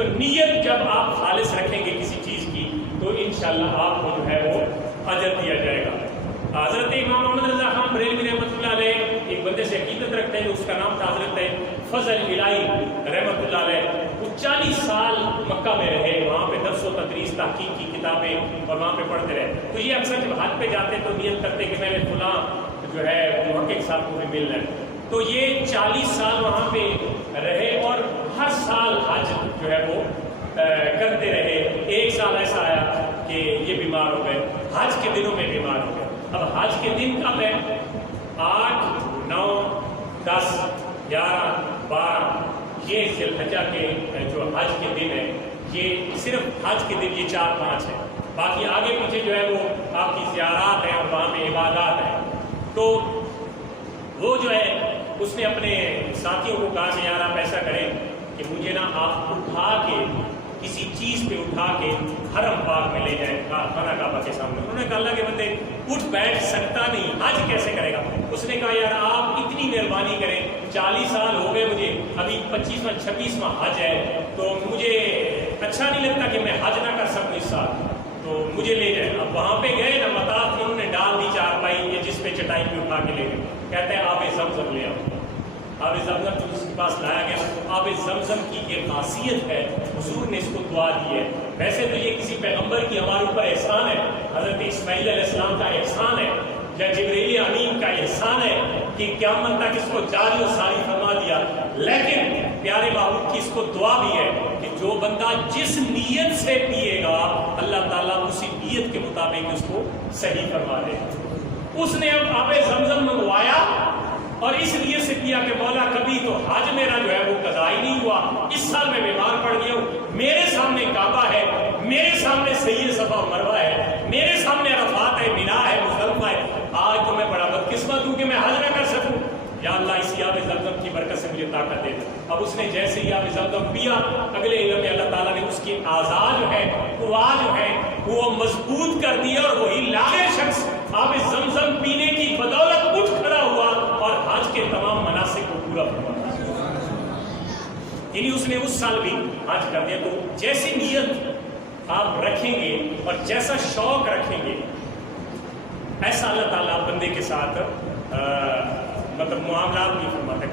تو نیت جب آپ خالص رکھیں گے کسی چیز کی تو انشاءاللہ آپ کو جو ہے وہ اجر دیا جائے گا۔ حضرت امام محمد رضا خان بریلوی رحمۃ اللہ علیہ ایک بندے سے عقیدت رکھتے ہیں، اس کا نام تھا حضرت فضل الہی رحمۃ اللہ علیہ۔ وہ 40 سال مکہ میں رہے، وہاں پہ درس و تدریس تحقیق کی کتابیں اور وہاں پہ پڑھتے رہے۔ تو یہ اکثر جب حج پہ جاتے تو نیت کرتے کہ میں نے فلاں جو ہے محقق صاحب کو بھی ملنا ہے۔ تو یہ 40 سال وہاں پہ رہے اور ہر سال حج جو ہے وہ کرتے رہے۔ ایک سال ایسا آیا کہ یہ بیمار ہو گئے، حج کے دنوں میں بیمار ہو گئے۔ اب حج کے دن کب ہے؟ 8، 9، 10، 11، 12 یہ ذی الحجہ کے جو حج کے دن ہے، یہ صرف حج کے دن یہ 4-5 ہے۔ باقی آگے پیچھے جو ہے وہ آپ کی زیارات ہیں اور وہاں پہ عبادات ہیں۔ تو وہ جو ہے اس نے اپنے ساتھیوں کو کہا کہ یار آپ ایسا کریں کہ مجھے نا آپ اٹھا کے کسی چیز پہ اٹھا کے حرم پاک میں لے جائیں خانہ کعبہ کے سامنے۔ انہوں نے کہا اللہ کے بندے اٹھ بیٹھ سکتا نہیں، حج کیسے کرے گا؟ اس نے کہا یار آپ اتنی مہربانی کریں، 40 سال ہو گئے مجھے، ابھی 25واں 26واں حج ہے، تو مجھے اچھا نہیں لگتا کہ میں حج نہ کر سکوں اس سال، تو مجھے لے جائیں۔ اب وہاں پہ گئے نا مطاف میں انہوں نے ڈال دی چارپائی جس پہ چٹائی پہ اٹھا کے لے گئے۔ کہتے ہیں آب زمزم لے آؤ۔ آب زمزم جو اس کے پاس لایا گیا تو آب زمزم کی یہ خاصیت ہے، حضور نے اس کو دعا دی ہے۔ ویسے تو یہ کسی پیغمبر کی ہمارے اوپر احسان ہے، حضرت اسماعیل علیہ السلام کا احسان ہے یا جبرائیل امین کا احسان ہے کہ قیامت تک اس کو جاری و ساری فرما دیا، لیکن پیارے محبوب کی اس کو دعا بھی ہے کہ جو بندہ جس نیت سے پیے گا اللہ تعالیٰ اسی نیت کے مطابق اس کو صحیح فرما دے۔ اس نے اب آب زمزم منگوایا اور اس لیے سے کیا کہ مولا کبھی تو حج میرا جو ہے وہ قضا ہی نہیں ہوا، اس سال میں بیمار پڑ گیا ہوں، میرے سامنے کعبہ ہے، میرے سامنے سعی صفا و مروہ ہے، میرے سامنے عرفات ہے، مینا ہے، مزدلفہ ہے، آج تو میں بڑا بدقسمت ہوں کہ میں حج نہ کر سکوں، یا اللہ اسی آب زمزم کی برکت سے مجھے طاقت دے۔ اب اس نے جیسے ہی آب زمزم پیا، اگلے علم میں اللہ تعالیٰ نے اس کی اعضاء جو ہے قوا جو ہے وہ مضبوط کر دیا، اور وہی لاغر شخص آب زمزم پینے کی بدولت اٹھ کھڑا ہوا اور حج کے تمام مناسک کو پورا ہوا۔ یعنی اس نے اس سال بھی حج کر دیا۔ تو جیسی نیت آپ رکھیں گے اور جیسا شوق رکھیں گے ایسا اللہ تعالیٰ بندے کے ساتھ مطلب معاملات بھی فرماتا ہے۔